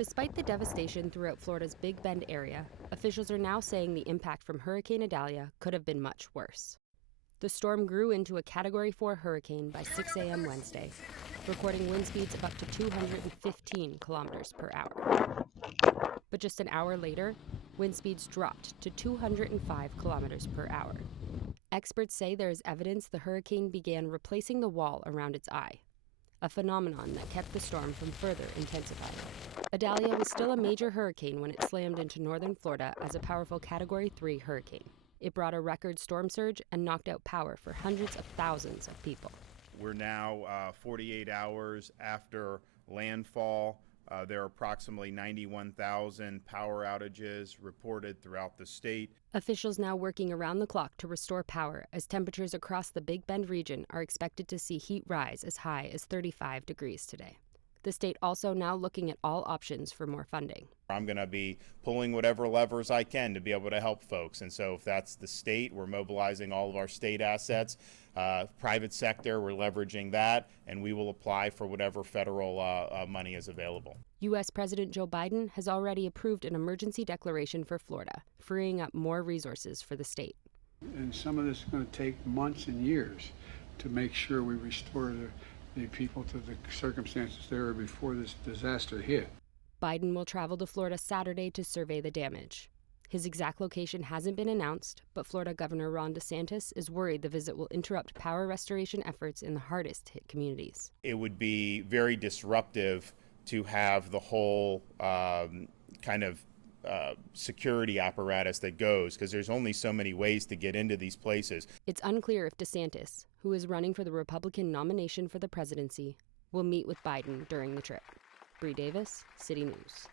Despite the devastation throughout Florida's Big Bend area, officials are now saying the impact from Hurricane Idalia could have been much worse. The storm grew into a Category 4 hurricane by 6 a.m. Wednesday, recording wind speeds of up to 215 kilometers per hour. But just an hour later, wind speeds dropped to 205 kilometers per hour. Experts say there is evidence the hurricane began replacing the wall around its eye, a phenomenon that kept the storm from further intensifying. Idalia was still a major hurricane when it slammed into northern Florida as a powerful Category 3 hurricane. It brought a record storm surge and knocked out power for hundreds of thousands of people. We're now 48 hours after landfall. There are approximately 91,000 power outages reported throughout the state. Officials now working around the clock to restore power as temperatures across the Big Bend region are expected to see heat rise as high as 35 degrees today. The state also now looking at all options for more funding. I'm going to be pulling whatever levers I can to be able to help folks. And so if that's the state, we're mobilizing all of our state assets. Private sector, we're leveraging that, and we will apply for whatever federal money is available. U.S. President Joe Biden has already approved an emergency declaration for Florida, freeing up more resources for the state. And some of this is going to take months and years to make sure we restore the people to the circumstances they were before this disaster hit. Biden will travel to Florida Saturday to survey the damage. His exact location hasn't been announced, but Florida Governor Ron DeSantis is worried the visit will interrupt power restoration efforts in the hardest hit communities. It would be very disruptive to have the whole security apparatus that goes, because there's only so many ways to get into these places. It's unclear if DeSantis, who is running for the Republican nomination for the presidency, will meet with Biden during the trip. Brie Davis, City News.